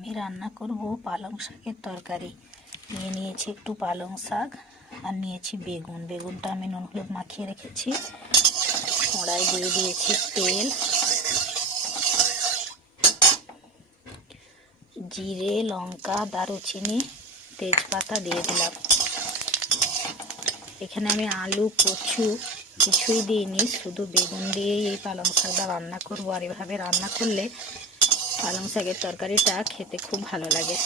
আমি রান্না করব পালং শাকের তরকারি। নিয়ে নিয়েছি একটু পালং শাক আর নিয়েছি বেগুন। বেগুনটা আমি নুন হলুদ মাখিয়ে রেখেছি। কড়াই দিয়ে দিয়েছি তেল, জিরে, লঙ্কা, দারুচিনি, তেজপাতা দিয়ে দিলাম। এখানে আমি আলু, কচু কিছুই দিইনি, শুধু বেগুন দিয়েই এই পালং শাকটা রান্না করব। আর এভাবে রান্না করলে পালং শাকের তরকারিটা খেতে খুব ভালো লাগে।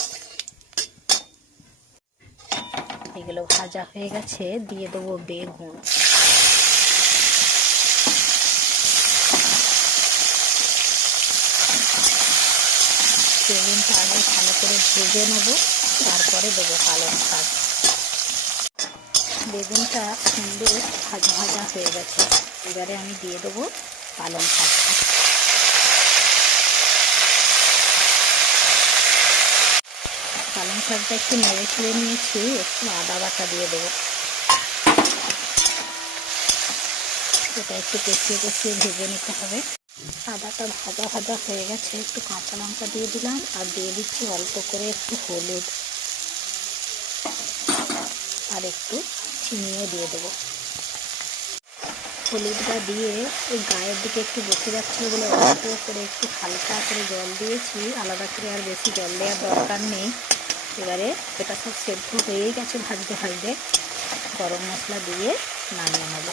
এগুলো ভাজা হয়ে গেছে, দিয়ে দেবো বেগুন। বেগুনটা আগে ভালো করে ভেজে নেব, তারপরে দেবো পালং শাক। বেগুনটা সুন্দর ভাজা ভাজা হয়ে গেছে, এবারে আমি দিয়ে দেবো পালং শাকটা। পালং শাকটা একটু নেড়ে ছেড়ে নিয়েছি, একটু আদা বাটা দিয়ে দেবো। এটা একটু কষিয়ে কষিয়ে ভেজে নিতে হবে। আদাটা ভাজা ভাজা হয়ে গেছে, একটু কাঁচা লঙ্কা দিয়ে দিলাম আর দিয়ে দিচ্ছি অল্প করে একটু হলুদ আর একটু চিনিও দিয়ে দেবো। হলুদটা দিয়ে ওই গায়ের দিকে একটু বসে যাচ্ছে বলে অল্প করে একটু হালকা করে জল দিয়েছি, আলাদা করে আর বেশি জল দেওয়ার দরকার নেই। এবারে এটা সব সেদ্ধ হয়েই গেছে ভাজতে ভাজতে, গরম মশলা দিয়ে নামিয়ে নেব।